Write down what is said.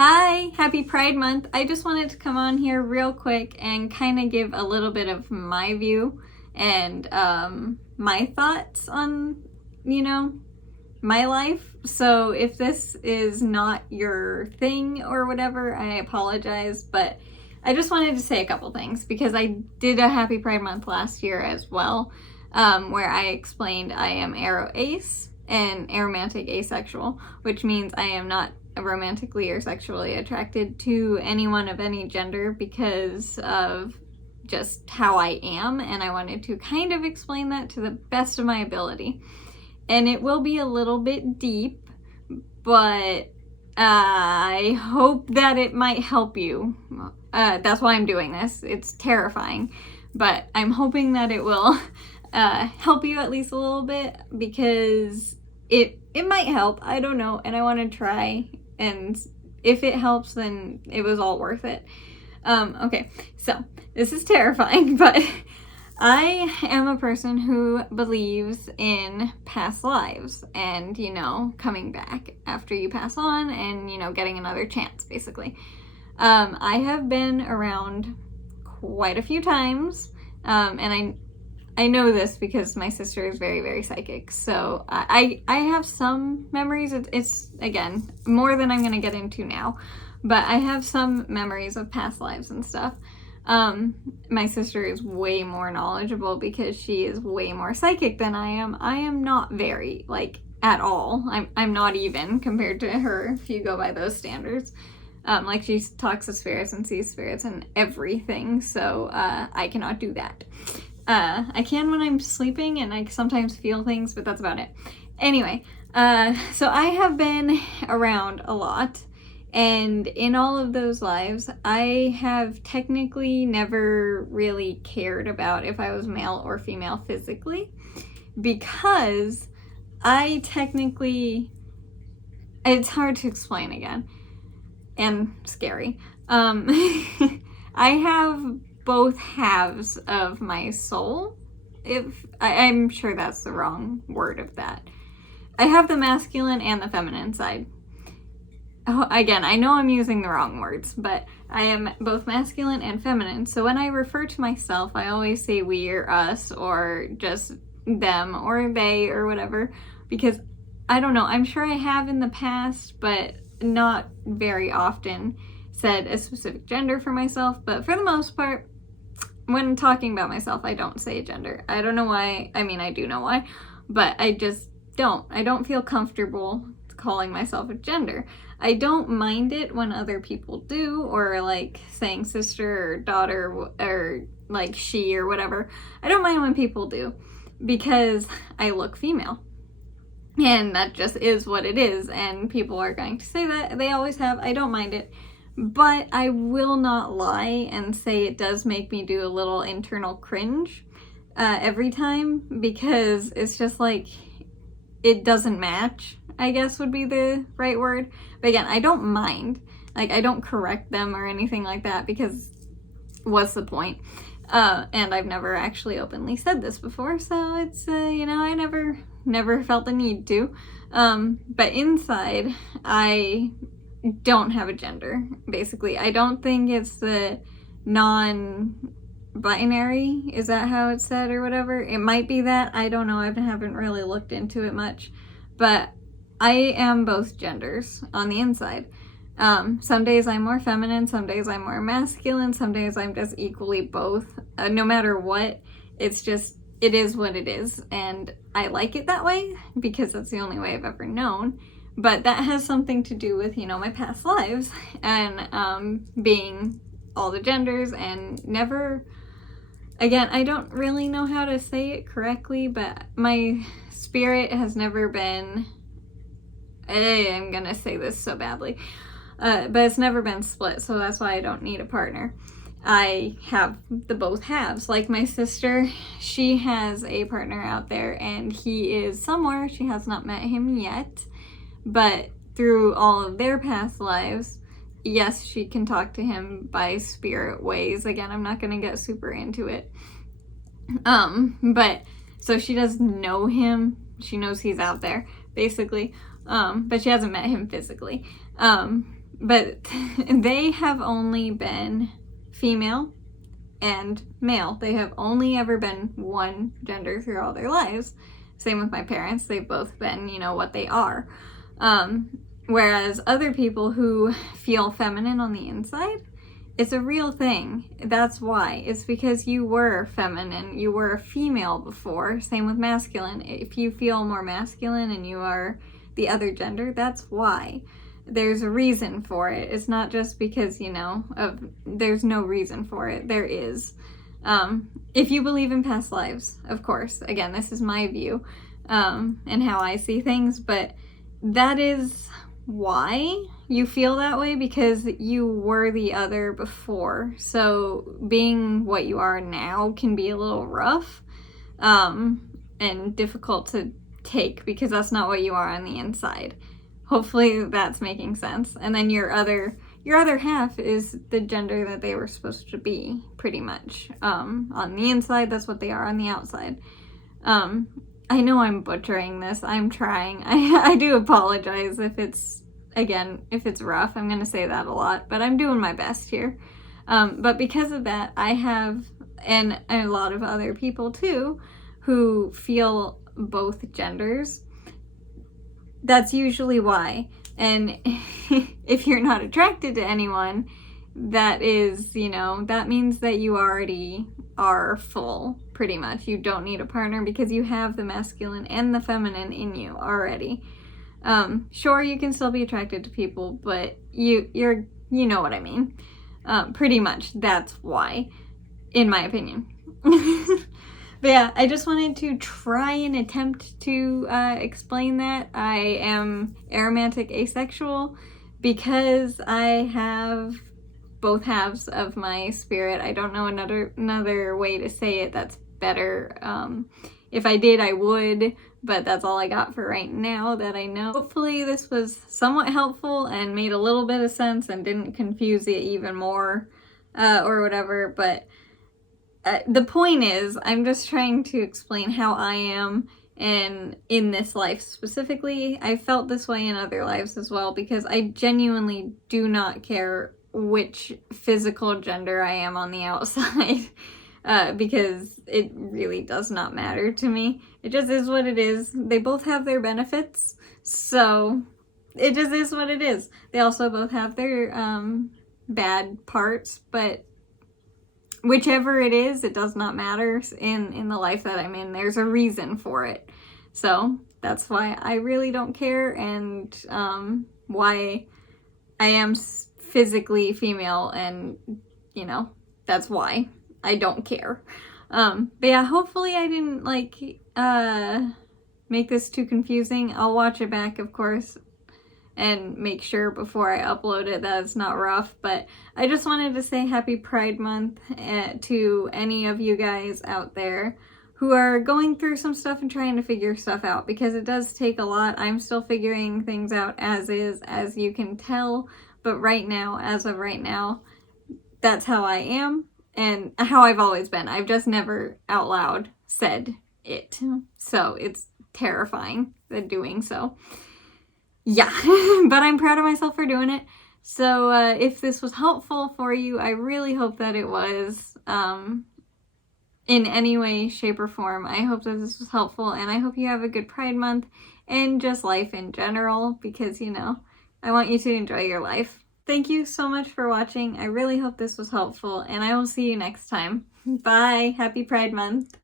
Hi, happy Pride Month. I just wanted to come on here real quick and kind of give a little bit of my view and my thoughts on, my life. So if this is not your thing or whatever, I apologize, but I just wanted to say a couple things because I did a happy Pride Month last year as well, where I explained I am aro-ace and aromantic asexual, which means I am not romantically or sexually attracted to anyone of any gender because of just how I am, and I wanted to kind of explain that to the best of my ability. And it will be a little bit deep, but I hope that it might help you. That's why I'm doing this. It's terrifying, but I'm hoping that it will help you at least a little bit, because it might help. I don't know, and I want to try, and if it helps, then it was all worth it. Okay, so this is terrifying, but I am a person who believes in past lives and, coming back after you pass on and, getting another chance, basically. I have been around quite a few times, and I know this because my sister is very, very psychic. So I have some memories. It's again, more than I'm going to get into now, but I have some memories of past lives and stuff. My sister is way more knowledgeable because she is way more psychic than I am. I am not very, at all. I'm not even compared to her if you go by those standards. She talks to spirits and sees spirits and everything, so I cannot do that. I can when I'm sleeping, and I sometimes feel things, but that's about it. Anyway, so I have been around a lot, and in all of those lives, I have technically never really cared about if I was male or female physically, because I technically, it's hard to explain again, and scary. I have both halves of my soul. I'm sure that's the wrong word of that. I have the masculine and the feminine side. Oh, again, I know I'm using the wrong words, but I am both masculine and feminine. So when I refer to myself, I always say we or us or just them or they or whatever, because I don't know, I'm sure I have in the past, but not very often said a specific gender for myself. But for the most part, when talking about myself, I don't say gender. I don't know why. I mean, I do know why, but I just don't. I don't feel comfortable calling myself a gender. I don't mind it when other people do, or saying sister or daughter or she or whatever. I don't mind when people do, because I look female. And that just is what it is, and people are going to say that. They always have. I don't mind it. But I will not lie and say it does make me do a little internal cringe every time, because it's just it doesn't match, I guess would be the right word. But again, I don't mind. I don't correct them or anything like that, because what's the point? And I've never actually openly said this before, so it's, I never felt the need to. But inside, I don't have a gender, basically. I don't think it's the non-binary, is that how it's said or whatever? It might be that, I don't know, I haven't really looked into it much, but I am both genders on the inside. Some days I'm more feminine, some days I'm more masculine, some days I'm just equally both. No matter what, it's just, it is what it is, and I like it that way because that's the only way I've ever known. But that has something to do with, my past lives and being all the genders, and never, again, I don't really know how to say it correctly, but my spirit has never been, I'm gonna say this so badly, but it's never been split, so that's why I don't need a partner. I have the both halves. Like my sister, she has a partner out there, and he is somewhere. She has not met him yet. But through all of their past lives, yes, she can talk to him by spirit ways. Again, I'm not going to get super into it. But so she does know him. She knows he's out there, basically. But she hasn't met him physically. But they have only been female and male. They have only ever been one gender through all their lives. Same with my parents. They've both been, you know, what they are. Whereas other people who feel feminine on the inside, it's a real thing. That's why. It's because you were feminine. You were a female before. Same with masculine. If you feel more masculine and you are the other gender, that's why. There's a reason for it. It's not just because, you know, there's no reason for it. There is. If you believe in past lives, of course. Again, this is my view and how I see things, but that is why you feel that way, because you were the other before. So being what you are now can be a little rough and difficult to take, because that's not what you are on the inside. Hopefully that's making sense. And then your other half is the gender that they were supposed to be, pretty much. On the inside, that's what they are on the outside. I know I'm butchering this. I'm trying. I do apologize if it's rough. I'm going to say that a lot, but I'm doing my best here. But because of that, I have, and a lot of other people too, who feel both genders. That's usually why. And if you're not attracted to anyone, that is, you know, that means that you already are full, pretty much. You don't need a partner because you have the masculine and the feminine in you already. Sure, you can still be attracted to people, but you know what I mean. Pretty much that's why, in my opinion. But yeah, I just wanted to try and attempt to explain that. I am aromantic asexual because I have both halves of my spirit. I don't know another way to say it that's better. If I did, I would, but that's all I got for right now that I know. Hopefully this was somewhat helpful and made a little bit of sense and didn't confuse it even more or whatever, but the point is, I'm just trying to explain how I am, and in this life specifically. I felt this way in other lives as well, because I genuinely do not care which physical gender I am on the outside, because it really does not matter to me. It just is what it is. They both have their benefits, so it just is what it is. They also both have their bad parts, but whichever it is, it does not matter in the life that I'm in. There's a reason for it. So that's why I really don't care, and why I am physically female, and, you know, that's why I don't care. But yeah, hopefully I didn't, like, make this too confusing. I'll watch it back, of course, and make sure before I upload it that it's not rough. But I just wanted to say happy Pride Month to any of you guys out there who are going through some stuff and trying to figure stuff out, because it does take a lot. I'm still figuring things out as is, as you can tell, but right now, as of right now, that's how I am and how I've always been. I've just never out loud said it, so it's terrifying that doing so. Yeah, but I'm proud of myself for doing it. So if this was helpful for you, I really hope that it was, in any way, shape, or form. I hope that this was helpful, and I hope you have a good Pride Month and just life in general, because, you know, I want you to enjoy your life. Thank you so much for watching. I really hope this was helpful, and I will see you next time. Bye! Happy Pride Month!